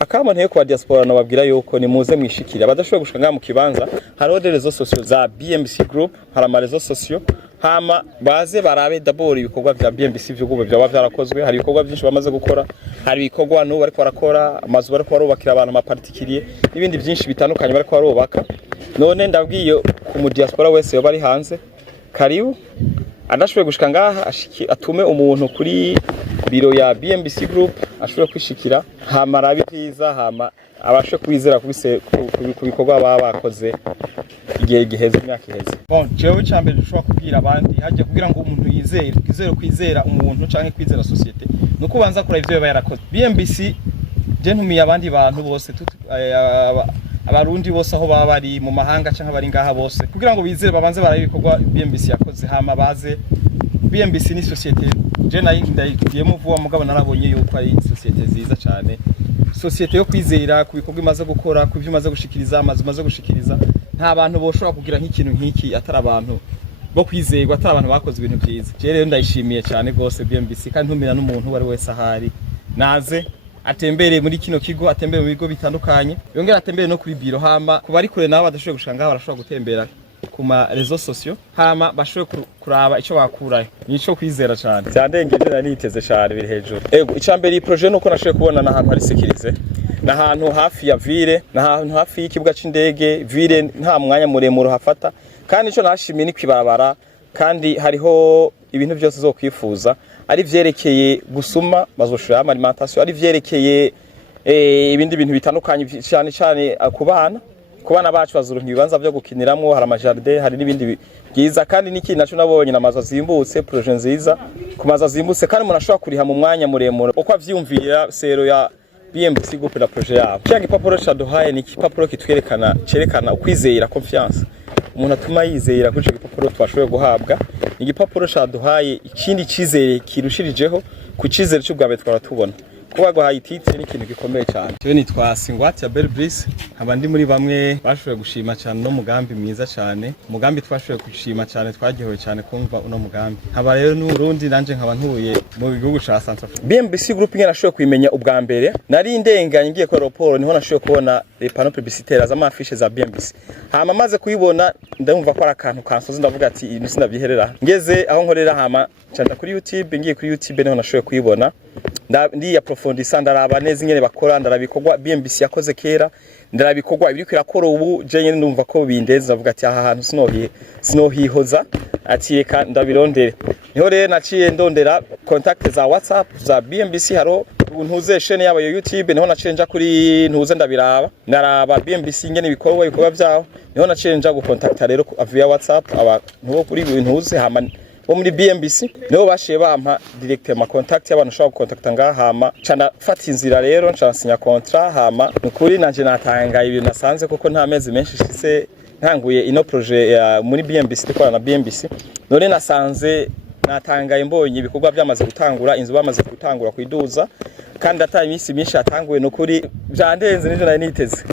akamo nteye kwa diaspora no babwira yuko ni muze mwishikira badashoboye gushika mu kibanza hariho des réseaux sociaux za BMBC group hari ama réseaux sociaux hama baze barabe d'abord ibikorwa vya BMBC vy'ugubo byaba vyarakozwe hari ibikorwa byinshi bamaze gukora hari ibikorwa n'ubu bariko barakora amazu bariko barubakira abantu ma particulier n'ibindi byinshi bitandukanye bariko barubaka none ndabwiye ku mu diaspora wese yo bari hanze karibu adashoboye gushika ngaha atume umuntu kuri biro ya BMBC group ashobora kwishikira hama arabi byiza hama abashe kwizera ku bikorwa baba bakoze igihe giheze imyaka iheze. Bon jewe cyambere dushobora kubwira abandi haje kugira ngo umuntu yizere kwizera umuntu canke kwizera societe nuko banza kora ivyo yarakoze. BMBC je ntumiye abandi bantu bose abarundi bose aho baba bari mu mahanga canke bari ngaha bose kugira ngo bizere babanze barabikorwa BMBC yakoze hama baze. BMBC ni societe je ndayigiyemo vuba mugabo narabonye yuko ari societe nziza cyane, societe yo kwizera ku bikorwa imaze gukora ku byo imaze gushikiriza amazu imaze gushikiriza nta bantu boshobora kugira nk'ikintu nk'iki atari abantu bo kwizerwa atari abantu bakoze ibintu byiza. Je rero ndayishimiye cyane gose BMBC kandi ntumira n'umuntu wari wese ahari naze atembere muri kino kigo atembere mu bigo bitandukanye yongera atembere no kuri biro hama kuba ari kure naho badashoboye gushanga barashobora gutembera kuma réseaux sociaux hama bashoboye kuraba ico bakurayo nico kwizera cyane byandengeje naniteze cyane biri hejuru. Ego icambere projet nuko nashoboye kubona nahantu hari sécurité nahantu hafi ya ville nahantu hafi y'ikibuga c'indege ville nta mwanya muremure hafata kandi ico nashimiye ni kwibarabara kandi hariho ibintu byose zo kwifuza ari vyerekeye gusuma bazoshira alimentation ari vyerekeye ibindi bintu bitandukanye cyane ku bana bacu bazuronka ibibanza byo gukiniramwo hari amajardin hari n'ibindi byiza kandi n'iki naco nabonye namaza zimbutse projet nziza kumaza zimbutse kandi umuntu ashobora kuriha mu mwanya muremure uko avyumvira sero ya BMBC groupe la projet yabo. Cyangwa ipapuro caduhaye ni ikipapuro cerekana ukwizera confiance umuntu atuma yizera kuri ico gipapuro twashoboye guhabwa igipapuro caduhaye ikindi cizere kirushirijeho ku cizere cy'ubwambe twara tubona kuba guhaye titre ni ikintu gikomeye cyane. Cyo nitwa Singwati Abel Bruce abandi muri bamwe bashoboye gushima cyane no mugambi mwiza cyane umugambi twashoboye gushima cyane twagihoye cyane kumva uno mugambi haba rero n'Urundi nanje nkaba ntuye mu gihugu ca Centrafrique. BMBC group nyene nashoboye kwimenya ubwa mbere nari ndenganye ngiye kwa aeroport niho nashoboye kubona les panneaux publicitaires za affiches za BMBC hama maze kuyibona ndumva ko ari akantu kansoze ndavuga ati ibintu sinabyiherera ngeze aho nkorera hama cyane kuri YouTube ngiye kuri YouTube niho nashoboye kuyibona ndi approfondisa ndaraba neza ingene bakora ndarabikorwa BMBC yakoze kera ndarabikorwa ibiri kwirakora ubu je nyene ndumva ko bindeze ndavuga ati aha hantu sinohihoza ati reka ndabirondere niho rero naciye ndondera contact za WhatsApp za BMBC haro ntuze chaîne yabo ya YouTube niho naciye nja kuri ntuze ndabiraba naraba BMBC ingene ibikorwa byaho niho naciye nja gukontakta rero via WhatsApp abantu bo kuri ntuze hama bo muri BMBC niho bashiye bampa directement contact y'abantu ushobora gukontakta ngaha hama cana fata inzira rero ncansinya contrat hama nukuri nanje natanga ibintu nasanze kuko nta mezi menshi shise ntanguye ino projet ya muri BMBC dukora na BMBC none nasanze natangaye mbonye ibikorwa byamaze gutangura inzu bamaze gutangura kwiduza kandi atari imisi myinshi yatanguye nukuri byandenze n'ivyo nari niteze.